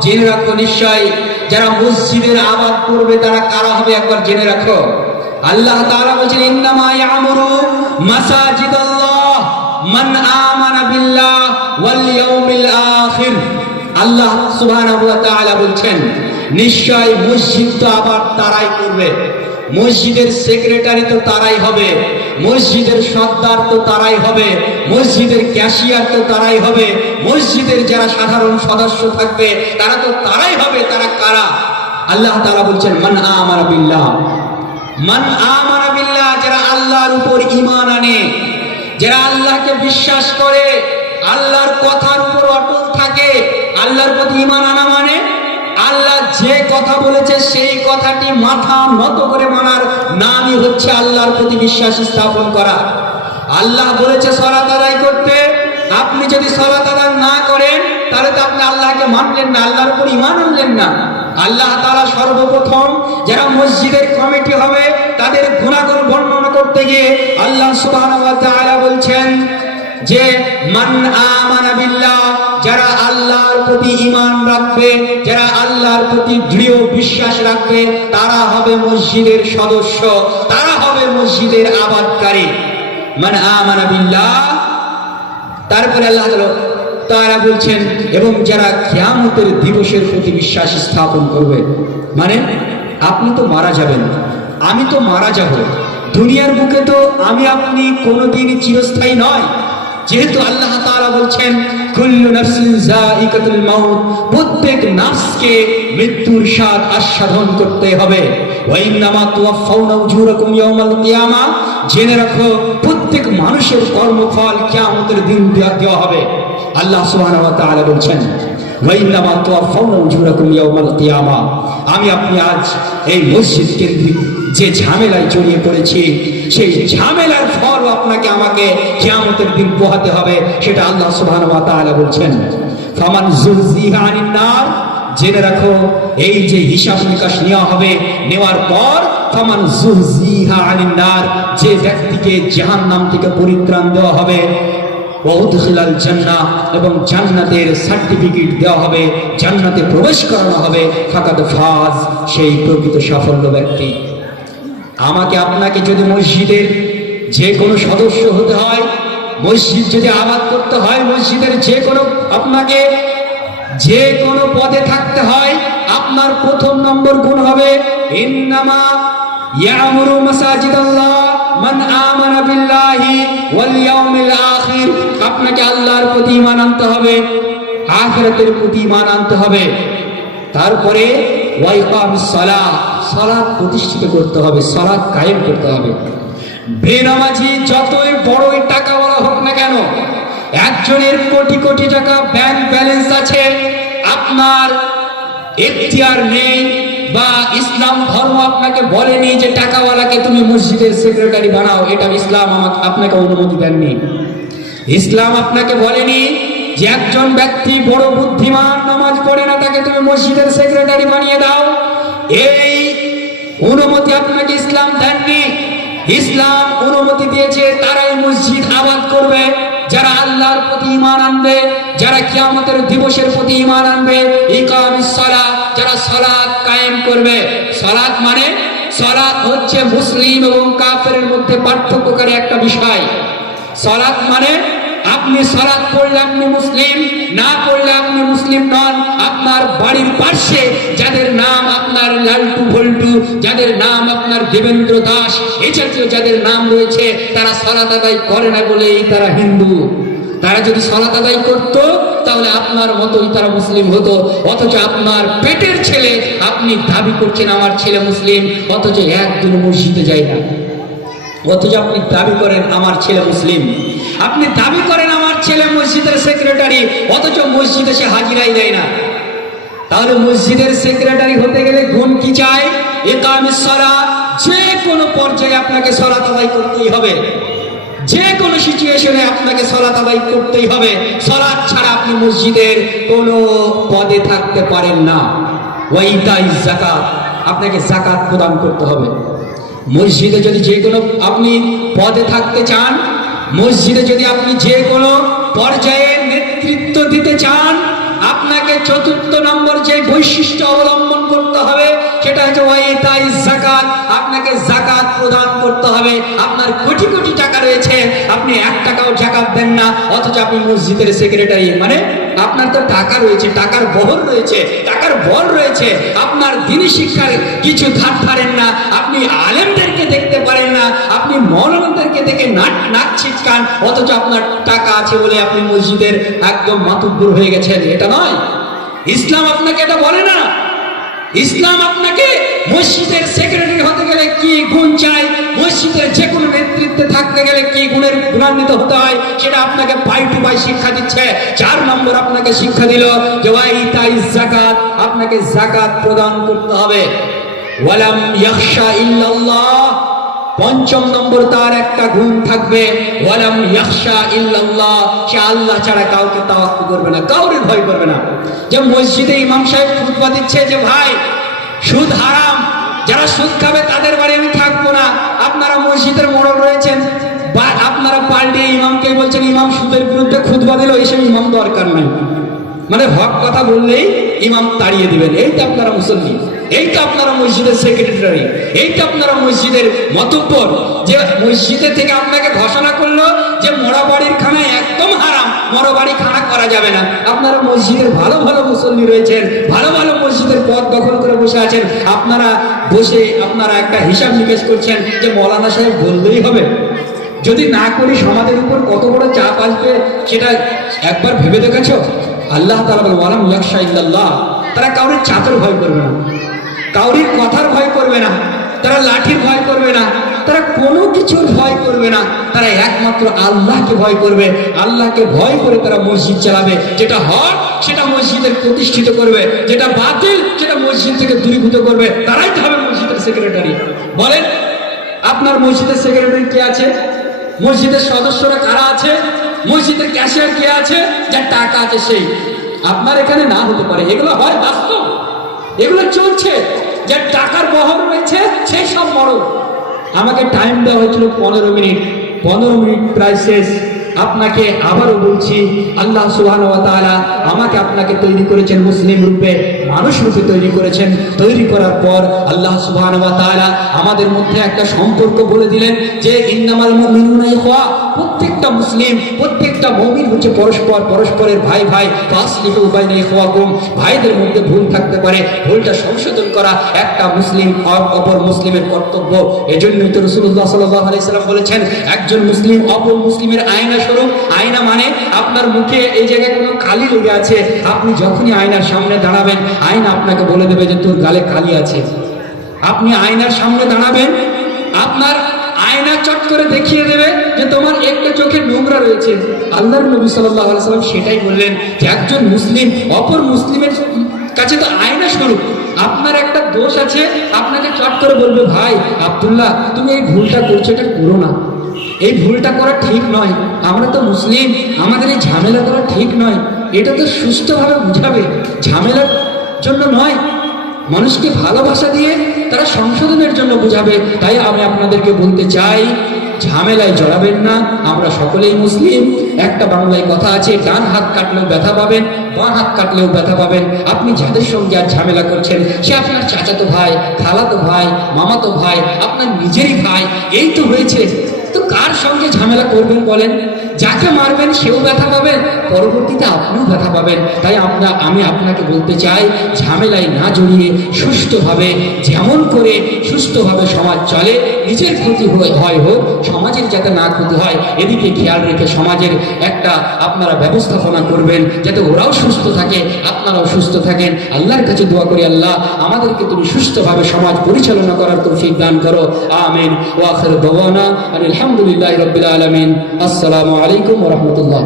জেনে রাখো নিশ্চয়, যারা মসজিদের আবাদ করবে, তারা কারা হবে একবার জেনে রাখো। আল্লাহ তাআলা বলেছেন আল্লাহ সুবহানাহু বলছেন, নিশ্চয় মসজিদ তো আবার তারাই করবে। মসজিদের সেক্রেটারি তো তারাই হবে, মসজিদের সর্দার তো তারাই হবে, মসজিদের ক্যাশিয়ার তো তারাই হবে, মসজিদের যারা সাধারণ সদস্য থাকবে, তারা তো তারাই হবে, তারা কারা? আল্লাহ তারা বলছেন, মান আমার বিল্লাহ। মান আমানা বিল্লাহ, যারা আল্লাহর উপর ঈমান আনে, যারা আল্লাহকে বিশ্বাস করে, আল্লাহর কথার উপর অটল থাকে, আল্লাহর প্রতি ঈমান আনা মানে আল্লাহ যে কথা বলেছে, সেই কথাটি মাথা নত করে মানার নামই হচ্ছে আল্লাহর প্রতি বিশ্বাস স্থাপন করা। আল্লাহ বলেছে, সলাত আদায় করতে। আপনি যদি সলাত আদায় না করেন, তাহলে তো আপনি আল্লাহকে মানলেন না, আল্লাহর উপর ইমান আনলেন না। আল্লাহ তারা সর্বপ্রথম যারা মসজিদের কমিটি হবে, তাদের গুণাগুণ বর্ণনা করতে গিয়ে আল্লাহ তাআলা বলছেন যে মান আমানা বিল্লাহ, যারা আল্লাহর প্রতি ঈমান রাখবে, যারা আল্লাহর প্রতি দৃঢ় বিশ্বাস রাখবে, তারা হবে মসজিদের সদস্য, তারা হবে মসজিদের আবাদকারী। মান আমানা বিল্লাহ, তারপরে আল্লাহ তারা বলছেন, এবং যারা কিয়ামতের দিবসের প্রতি বিশ্বাস স্থাপন করবে মানে আপনি তো মারা যাবেন, আমি তো মারা যাব, দুনিয়ার বুকে তো আমি আপনি কোনোদিন চিরস্থায়ী নয়। যেহেতু আল্লাহ তাআলা বলছেন, কুল্লু নাফসিন যায়িকাতুল মাউত প্রত্যেক নাফসকে মৃত্যুর স্বাদ আস্বাদন করতে হবে। ওয়া ইন্নামা তুওয়াফাউনা উজুরাকুম ইয়াওমাল কিয়ামা। জেনে রাখো, প্রত্যেক মানুষের কর্মফল কিয়ামতের দিন দেওয়া হবে। আল্লাহ সুবহানাহু ওয়া তাআলা বলছেন আমি আপনি আজ এই মসজিদ কেন্দ্রিক যে ঝামেলায় জড়িয়ে পড়েছি, সেই ঝামেলার ফল আপনাকে আমাকে কিয়ামতের দিন পোহাতে হবে, সেটা আল্লাহ তাআলা বলছেন। ফামান জেনে রাখো, এই যে হিসাব নিকাশ নেওয়া হবে, নেওয়ার পর ফামান যুরজিহা আনিন নার যে ব্যক্তিকে জাহান্নাম থেকে পরিত্রাণ দেওয়া হবে ওয়াউদখিলাল জান্নাহ, এবং জান্নাতের সার্টিফিকেট দেওয়া হবে, জান্নাতে প্রবেশ করানো হবে, ফাকাদ ফাজ, সেই প্রকৃত সাফল্য ব্যক্তি। আমাকে আপনাকে যদি মসজিদের যে কোনো সদস্য হতে হয়, মসজিদ যদি আবাদ করতে হয়, মসজিদের যে কোনো আপনাকে যে কোনো পদে থাকতে হয়, আপনার প্রথম নম্বর গুণ হবে ইন্নামা ইয়ামুরু মাসাজিদাল্লাহ মান আমানা বিল্লাহি ওয়াল ইয়াউমিল আপনাকে আল্লাহর প্রতি ঈমান আনতে হবে, আখিরাতের প্রতি ঈমান আনতে হবে। তারপরে ওয়াইকামিস সালাহ সালাত প্রতিষ্ঠিত করতে হবে সালাত কায়েম করতে হবে। বেনামাজি যতই বড়ই টাকাওয়ালা হোক না কেন, একজনের কোটি কোটি টাকা ব্যাংক ব্যালেন্স আছে, আপনার এখতিয়ার নেই বা ইসলাম ধর্ম আপনাকে বলেনি যে টাকাওয়ালাকে তুমি মসজিদের সেক্রেটারি বানাও, এটা ইসলাম আমাকে আপনাকে অনুমতি দেননি। ইসলাম আপনাকে বলেনি যে একজন ব্যক্তি বড় বুদ্ধিমান, নামাজ পড়ে না, তাকে তুমি মসজিদের সেক্রেটারি বানিয়ে দাও। এই অনুমতি আপনাকে ইসলাম দেননি। ইসলাম অনুমতি দিয়েছে, তারাই মসজিদ আবাদ করবে। যারা আল্লাহর প্রতি ইমান আনবে, যারা কিয়ামতের দিবসের প্রতি ইমান আনবে যারা সলাদ কায়েম করবে। সলাদ মানে? সলাদ হচ্ছে মুসলিম এবং কাফের মধ্যে পার্থক্যকারী একটা বিষয়। সলাদ মানে? আপনি সালাত পড়লে আপনি মুসলিম, না পড়লে আপনি মুসলিম নন, আপনার বাড়ির পাশে যাদের নাম আপনার লালটু ভল্টু, যাদের নাম আপনার দেবেন্দ্র দাস জাতীয় যাদের নাম রয়েছে, তারা সালাত আদায় করে না বলেই তারা হিন্দু। তারা যদি সালাত আদায় করত, তাহলে আপনার মতোই তারা মুসলিম হতো। অথচ আপনার পেটের ছেলে, আপনি দাবি করছেন আমার ছেলে মুসলিম, অথচ একদিন মসজিদে যায় না। অথচ আপনি দাবি করেন আমার ছেলে মুসলিম। আপনি দাবি করেন আমার ছেলে মসজিদের সেক্রেটারি অথচ মসজিদে সে হাজিরাই দেয় না। তাহলে মসজিদের সেক্রেটারি হতে গেলে গুণ কি একামিস সালাত, যে কোনো পর্যায়ে আপনাকে সালাত আদায় করতেই হবে। যে কোনো সিচুয়েশনে আপনাকে সালাত আদায় করতেই হবে। সালাত ছাড়া আপনি মসজিদের কোনো পদে থাকতে পারেন না। ওয়াইতাই জাকাত আপনাকে জাকাত প্রদান করতে হবে। মসজিদে যদি যে কোনো আপনি পদে থাকতে চান মসজিদে যদি আপনি যে কোনো পর্যায়ে নেতৃত্ব দিতে চান, আপনাকে চতুর্থ নম্বর যে বৈশিষ্ট্য অবলম্বন করতে হবে, সেটা হচ্ছে ওয়াইতাই জাকাত আপনাকে জাকাত প্রদান করতে হবে। আপনার কোটি কোটি টাকা রয়েছে। আপনি এক টাকাও জাকাত দেন না, অথচ আপনি মসজিদের সেক্রেটারি মানে আপনার তো টাকা রয়েছে, টাকার বহর রয়েছে, টাকার বল রয়েছে। আপনার দিনই শিক্ষার কিছু ধার ধারেন না। আপনি আলেমদেরকে দেখতে পারেন না আপনি দেখে নাক নাক ছিটকান, অথচ আপনার টাকা আছে বলে আপনি মসজিদের একদম মাতুব্বর হয়ে গেছেন। এটা নয়। ইসলাম আপনাকে এটা বলে না। ইসলাম আপনাকে মসজিদের সেক্রেটারি হতে গেলে কি গুণ চাই মসজিদের যে কোনো নেতৃত্বে থাকতে গেলে কি গুণের গুণান্বিত হতে হয়? সেটা আপনাকে পাই টু বাই শিক্ষা দিচ্ছে। চার নম্বর আপনাকে শিক্ষা দিল যে ওয়াই তাই জাকাত আপনাকে জাকাত প্রদান করতে হবে। ওয়ালাম ইয়াখশা ইল্লাল্লাহ। পঞ্চম নম্বর তার একটা গুণ থাকবে ইল্লাল্লাহ, সে আল্লাহ ছাড়া কাউকে তাওয়াক্কুল করবে না, কাউরে ভয় করবে না। যে মসজিদে ইমাম সাহেব খুতবা দিচ্ছে যে, ভাই, সুদ হারাম, যারা সুদ খাবে তাদের বাড়ি আমি থাকব না। আপনারা মসজিদের মোড়ল রয়েছেন, বা আপনারা পাল্টে ইমামকে বলছেন, ইমাম সুদের বিরুদ্ধে খুতবা দিল এসব ইমাম দরকার নাই। মানে হক কথা বললেই ইমাম তাড়িয়ে দিবেন। এই তো আপনারা মুসল্লি। এই তো আপনারা মসজিদের সেক্রেটারি এই তো আপনারা মসজিদের মতব্বর। যে মসজিদে থেকে আপনাকে ঘোষণা করল যে মরা বাড়ির খানা একদম হারাম মরা বাড়ি খানা করা যাবে না। আপনারা মসজিদের ভালো ভালো মুসল্লি রয়েছেন, ভালো ভালো মসজিদের পথ দখল করে বসে আছেন। আপনারা বসে আপনারা একটা হিসাব নিকেশ করছেন যে মৌলানা সাহেব বললেই হবে। যদি না করি সমাজের উপর কত বড় চাপ আসবে, সেটা একবার ভেবে দেখেছ? আল্লাহ তারা কাউরির চাপের ভয় করবে না। কাউরির কথার ভয় করবে না। তারা লাঠির ভয় করবে না। তারা কোনো কিছুর ভয় করবে না। তারা একমাত্র আল্লাহকে ভয় করবে। আল্লাহকে ভয় করে তারা মসজিদ চালাবে। যেটা হক, সেটা মসজিদের প্রতিষ্ঠিত করবে। যেটা বাতিল, সেটা মসজিদ থেকে দূরীভূত করবে। তারাই তো হবে মসজিদের সেক্রেটারি। বলেন, আপনার মসজিদের সেক্রেটারি কে আছে? মসজিদের সদস্যরা কারা আছে? মসজিদের ক্যাশিয়ার কে আছে? যার টাকা আছে সেই। আপনার এখানে না হতে পারে। এগুলো হয় বাস্তব। এগুলো চলছে। যার টাকার বহর রয়েছে সেই সব বড়। আমাকে টাইম দেওয়া হয়েছিল পনেরো মিনিট। পনেরো মিনিট প্রায় শেষ। আপনাকে আবারও বলছি, আল্লাহ সুবহান ওয়া আমাকে আপনাকে তৈরি করেছেন মুসলিম রূপে, মানুষ রূপে তৈরি করেছেন। তৈরি করার পর আল্লাহ সুবহান ওয়া আমাদের মধ্যে একটা সম্পর্ক বলে দিলেন যে, ইন্নামাল মুমিনুনা ইখওয়া। প্রত্যেকটা মুসলিম, প্রত্যেকটা মুমিন হচ্ছে পরস্পর, পরস্পরের ভাই ভাই। ফাসলিহু বাইনা ইখওয়াকুম ভাইদের মধ্যে ভুল থাকতে পারে। ভুলটা সংশোধন করা একটা মুসলিম অপর মুসলিমের কর্তব্য। এজন্যই তো রাসূলুল্লাহ সাল্লাল্লাহু আলাইহি সাল্লাম বলেছেন, একজন মুসলিম অপর মুসলিমের আয়না স্বরূপ আয়না মানে আপনার মুখে এই জায়গায় কোনো কালি লেগে আছে। আপনি যখনই আয়নার সামনে দাঁড়াবেন, আয়না আপনাকে বলে দেবে যে তোর গালে কালি আছে। আপনি আয়নার সামনে দাঁড়াবেন, আপনার আয়না চট করে দেখিয়ে দেবে যে তোমার একটা চোখে নোংরা রয়েছে। আল্লাহর নবী আলাইহি সাল্লাম সেটাই বললেন যে একজন মুসলিম, অপর মুসলিমের কাছে তো আয়না স্বরূপ। আপনার একটা দোষ আছে, আপনাকে চট করে বলবে, ভাই, আব্দুল্লাহ, তুমি এই ভুলটা করছ, এটা করো না। এই ভুলটা করা ঠিক নয়। আমরা তো মুসলিম, আমাদের এই ঝামেলা করা ঠিক নয়। এটা তো সুস্থভাবে বুঝাবে। ঝামেলার জন্য নয়। মানুষকে ভালোবাসা দিয়ে তারা সংশোধনের জন্য বোঝাবে, তাই আমি আপনাদেরকে বলতে চাই, ঝামেলায় জড়াবেন না, আমরা সকলেই মুসলিম। একটা বাংলায় কথা আছে, ডান হাত কাটলেও ব্যথা পাবেন, বাঁ হাত কাটলেও ব্যথা পাবেন। আপনি যাদের সঙ্গে আর ঝামেলা করছেন, সে আপনার চাচাতো ভাই, খালাতো ভাই, মামাতো ভাই, আপনার নিজেরই ভাই, এই তো হয়েছে সঙ্গে ঝামেলা করবেন বলেন, যাকে মারবেন সেও ব্যথা পাবেন, পরবর্তীতে আপনিও ব্যথা পাবেন। তাই আমরা, আমি আপনাকে বলতে চাই, ঝামেলায় না জড়িয়ে সুস্থভাবে, যেমন করে সুস্থভাবে সমাজ চলে নিজের ক্ষতি হয় হোক, সমাজের যাতে না ক্ষতি হয়, এদিকে খেয়াল রেখে সমাজের একটা আপনারা ব্যবস্থাপনা করবেন, যাতে ওরাও সুস্থ থাকে, আপনারাও সুস্থ থাকেন। আল্লাহর কাছে দোয়া করি, আল্লাহ, আমাদেরকে তুমি সুস্থভাবে সমাজ পরিচালনা করার তৌফিক দান করো। আমিন। ওয়াখির দওয়ানা আলহামদুলিল্লাহ রবিল আলমিন। আসসালামু আলাইকুম রহমতুল্লাহ।